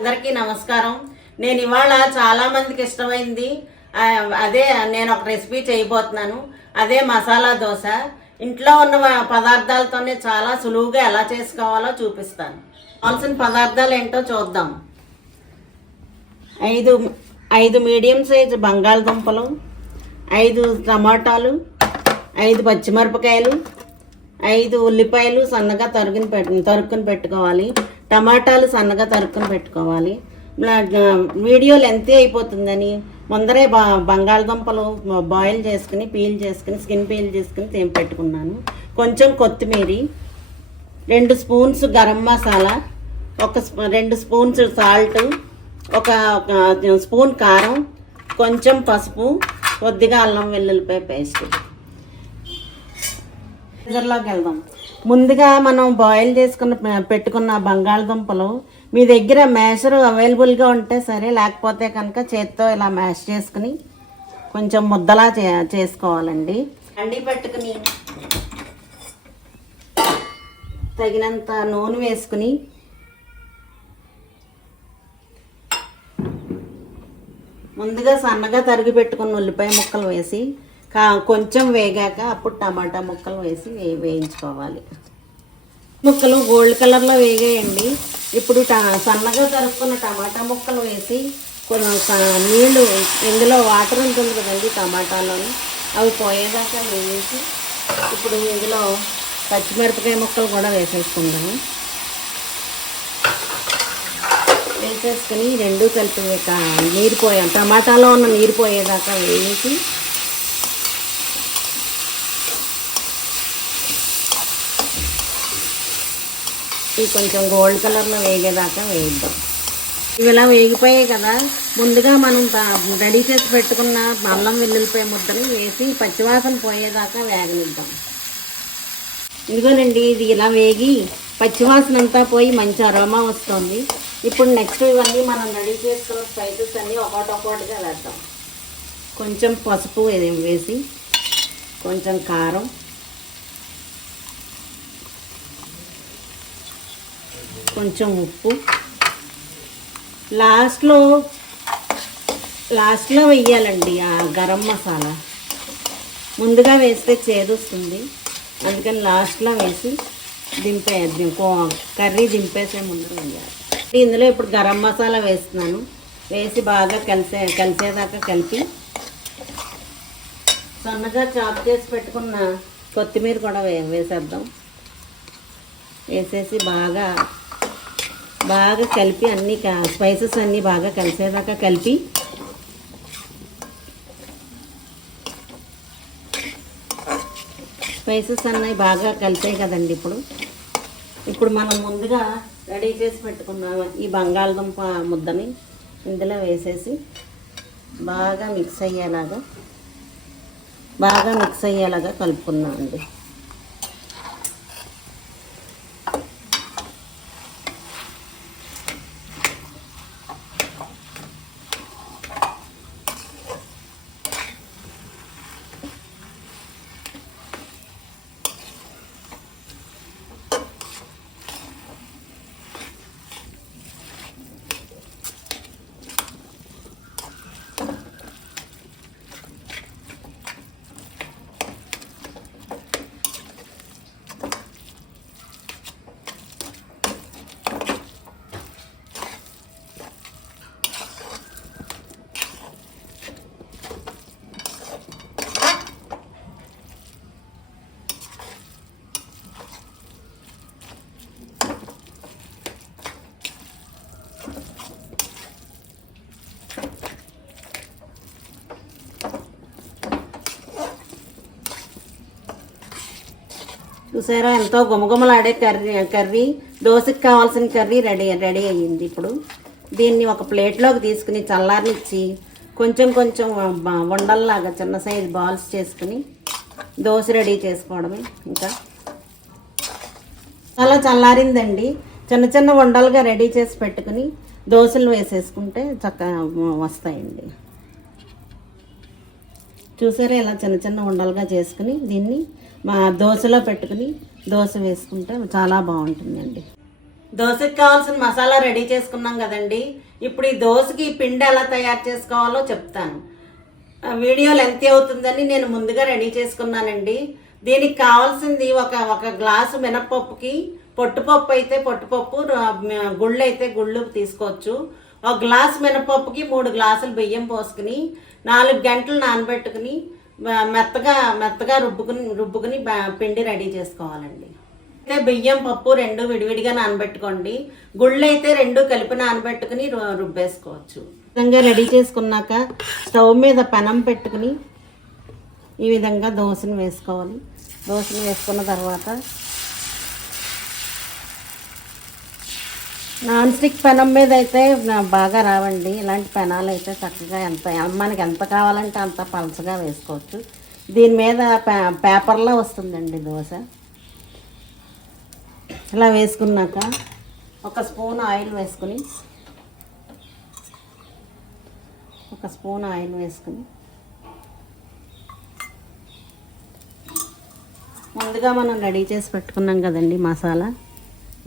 అందరికీ నమస్కారం. నేను ఇవాళ చాలా మందికి ఇష్టమైంది అదే నేను ఒక రెసిపీ చేయబోతున్నాను. అదే మసాలా దోశ. ఇంట్లో ఉన్న పదార్థాలతోనే చాలా సులువుగా ఎలా చేసుకోవాలో చూపిస్తాను. కావాల్సిన పదార్థాలు ఏంటో చూద్దాం. 5 మీడియం సైజు బంగాళదుంపలు, 5 టమాటాలు, 5 పచ్చిమిరపకాయలు, 5 ఉల్లిపాయలు సన్నగా తరుక్కుని పెట్టుకోవాలి. టమాటాలు సన్నగా తరుక్కుని పెట్టుకోవాలి. వీడియో లెంత్ అయిపోతుందని ముందరే బంగాళదుంపలు బాయిల్ చేసుకుని స్కిన్ పీల్ చేసుకుని పెట్టుకున్నాను. కొంచెం కొత్తిమీర, 2 spoons garam masala, 2 spoons salt, 1 spoon కారం, కొంచెం పసుపు, కొద్దిగా అల్లం వెల్లుల్లిపాయ పేస్ట్. లోకి వెళ్దాం. ముందుగా మనం బాయిల్ పెట్టుకున్న బంగాళదుంపలు మీ దగ్గర మ్యాషర్ అవైలబుల్గా ఉంటే సరే, లేకపోతే కనుక చేత్తో ఇలా మ్యాష్ చేసుకుని కొంచెం ముద్దలా చేసుకోవాలండి. అండి పెట్టుకుని తగినంత నూనె వేసుకుని ముందుగా సన్నగా తరిగి పెట్టుకున్న ఉల్లిపాయ ముక్కలు వేసి కొంచెం వేగాక అప్పుడు టమాటా ముక్కలు వేసి వేయించుకోవాలి. ముక్కలు గోల్డ్ కలర్లో వేగేయండి. ఇప్పుడు సన్నగా తరుక్కున్న టమాటా ముక్కలు వేసి నీళ్ళు, ఇందులో వాటర్ ఉంటుంది కదండి టమాటాలోని, అవి పోయేదాకా వేసి ఇప్పుడు ఇందులో పచ్చిమిరపకాయ ముక్కలు కూడా వేసేసుకుందాము. వేసేసుకుని రెండు కలిపి టమాటాలో ఉన్న నీరు పోయేదాకా వేసి కొంచెం గోల్డ్ కలర్లో వేగేదాకా వేయిద్దాం. ఇవి ఇలా వేగిపోయాయి కదా, ముందుగా మనం రెడీ చేసి పెట్టుకున్న అల్లం వెల్లుల్లిపాయ ముద్దని వేసి పచ్చివాసన పోయేదాకా వేగనిద్దాం. ఇదిగోనండి, ఇది ఇలా వేగి పచ్చివాసన అంతా పోయి మంచి అరోమా వస్తుంది. ఇప్పుడు నెక్స్ట్ ఇవన్నీ మనం రెడీ చేసుకున్న స్పైసెస్ అన్నీ ఒక్కొక్కటిగా వేద్దాం. కొంచెం పసుపు వేసి, కొంచెం కారం, కొంచెం ఉప్పు, లాస్ట్లో వేయాలండి ఆ గరం మసాలా. ముందుగా వేస్తే చేదొస్తుంది, అందుకని లాస్ట్లో వేసి కర్రీ దింపేసే ముందు వేయాలి. ఇందులో ఇప్పుడు గరం మసాలా వేస్తున్నాను. వేసి బాగా కలిసేదాకా కలిపి సన్నగా చాప్ చేసి పెట్టుకున్న కొత్తిమీర కూడా వేసేద్దాం. వేసేసి బాగా కలిపి అన్ని స్పైసెస్ అన్నీ బాగా కలిసేదాకా కలిపి స్పైసెస్ అన్నీ బాగా కలిసాయి కదండి. ఇప్పుడు మనం ముందుగా రెడీ చేసి పెట్టుకున్న ఈ బంగాళదుంప ముద్దని ఇందులో వేసేసి బాగా మిక్స్ అయ్యేలాగా కలుపుకున్నామండి. చూసారా, ఎంతో గుమగుమలాడే కర్రీ దోశకి కావాల్సిన కర్రీ రెడీ అయ్యింది. ఇప్పుడు దీన్ని ఒక ప్లేట్లోకి తీసుకుని చల్లారనిచ్చి కొంచెం ఉండల్లాగా చిన్న సైజు బాల్స్ చేసుకుని దోశ రెడీ చేసుకోవడమే. ఇంకా చాలా చల్లారిందండి. చిన్న ఉండలుగా రెడీ చేసి పెట్టుకుని దోశలు వేసేసుకుంటే చక్కగా వస్తాయండి. చూసారా, ఇలా చిన్న ఉండలుగా చేసుకుని దీన్ని మా దోశలో పెట్టుకుని దోశ వేసుకుంటే చాలా బాగుంటుందండి. దోశకి కావాల్సిన మసాలా రెడీ చేసుకున్నాం కదండి. ఇప్పుడు ఈ దోశకి పిండి ఎలా తయారు చేసుకోవాలో చెప్తాను. వీడియో లెంత్ అవుతుందని నేను ముందుగా రెడీ చేసుకున్నానండి. దీనికి కావాల్సింది ఒక గ్లాసు మినపప్పుకి, పొట్టుపప్పు అయితే పొట్టుపప్పు, గుళ్ళు అయితే గుళ్ళు తీసుకోవచ్చు. ఒక గ్లాసు మినపప్పుకి 3 గ్లాసులు బియ్యం పోసుకుని 4 గంటలు నానబెట్టుకుని మెత్తగా రుబ్బుకుని పిండి రెడీ చేసుకోవాలండి. అయితే బియ్యం పప్పు 2 విడివిడిగా నానబెట్టుకోండి. గుళ్ళు అయితే 2 కలిపి నానబెట్టుకుని రుబ్బేసుకోవచ్చు. ఈ విధంగా రెడీ చేసుకున్నాక స్టవ్ మీద పెనం పెట్టుకుని ఈ విధంగా దోశను వేసుకోవాలి. దోశను వేసుకున్న తర్వాత నాన్ స్టిక్ పెనం మీద అయితే బాగా రావండి. ఇలాంటి పెనాలు అయితే చక్కగా మనకి ఎంత కావాలంటే అంత పలచగా వేసుకోవచ్చు. దీని మీద పేపర్లా వస్తుందండి దోశ. ఇలా వేసుకున్నాక ఒక స్పూన్ ఆయిల్ వేసుకుని ముందుగా మనం రెడీ చేసి పెట్టుకున్నాం కదండి మసాలా,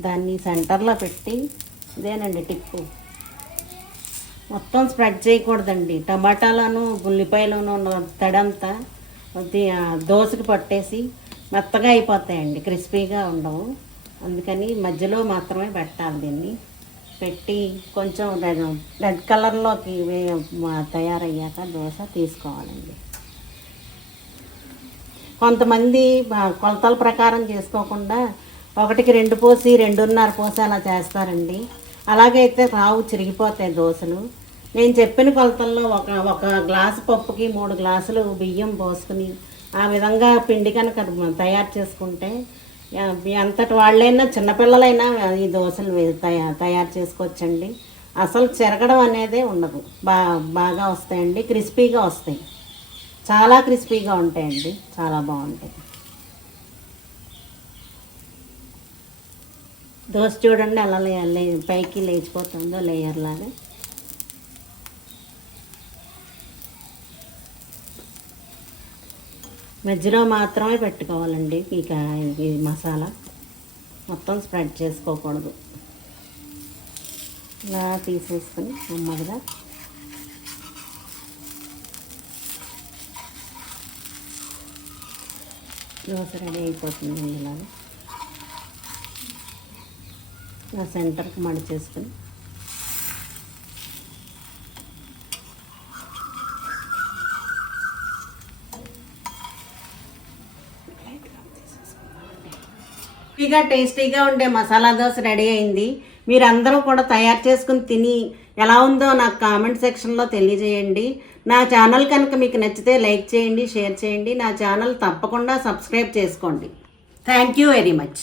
దాన్ని సెంటర్లో పెట్టి ఇదేనండి టిప్పు, మొత్తం స్ప్రెడ్ చేయకూడదండి. టమాటాలను ఉల్లిపాయలను తడంతా దోశకి పట్టేసి మెత్తగా అయిపోతాయండి, క్రిస్పీగా ఉండవు. అందుకని మధ్యలో మాత్రమే పెట్టాలి. దీన్ని పెట్టి కొంచెం రెడ్ కలర్లోకి తయారయ్యాక దోశ తీసుకోవాలండి. కొంతమంది కొలతల ప్రకారం చేసుకోకుండా 1కి 2 పోసి 2.5 పోసి అలా చేస్తారండి. అలాగైతే రావు, చిరిగిపోతాయి దోశలు. నేను చెప్పిన కొలతల్లో ఒక గ్లాసు పప్పుకి 3 గ్లాసులు బియ్యం పోసుకుని ఆ విధంగా పిండి కనుక తయారు చేసుకుంటే ఎంతటి వాళ్ళైనా చిన్నపిల్లలైనా ఈ దోశలు తయారు చేసుకోవచ్చండి. అసలు చెరగడం అనేదే ఉండదు. బాగా వస్తాయండి, క్రిస్పీగా వస్తాయి, చాలా క్రిస్పీగా ఉంటాయండి, చాలా బాగుంటాయి. దోశ చూడండి అలా పైకి లేచిపోతుందో లేయర్ లాగా. మధ్యలో మాత్రమే పెట్టుకోవాలండి. ఈ మసాలా మొత్తం స్ప్రెడ్ చేసుకోకూడదు. ఇలా తీసేసుకొని నెమ్మదిగా దోశ రెడీ అయిపోతుంది. ఇలా సెంటర్కి మడిచేసుకొని టేస్టీగా ఉండే మసాలా దోశ రెడీ అయింది. మీరందరూ కూడా తయారు చేసుకుని తిని ఎలా ఉందో నాకు కామెంట్ సెక్షన్లో తెలియజేయండి. నా ఛానల్ కనుక మీకు నచ్చితే లైక్ చేయండి, షేర్ చేయండి. నా ఛానల్ తప్పకుండా సబ్స్క్రైబ్ చేసుకోండి. Thank you very much.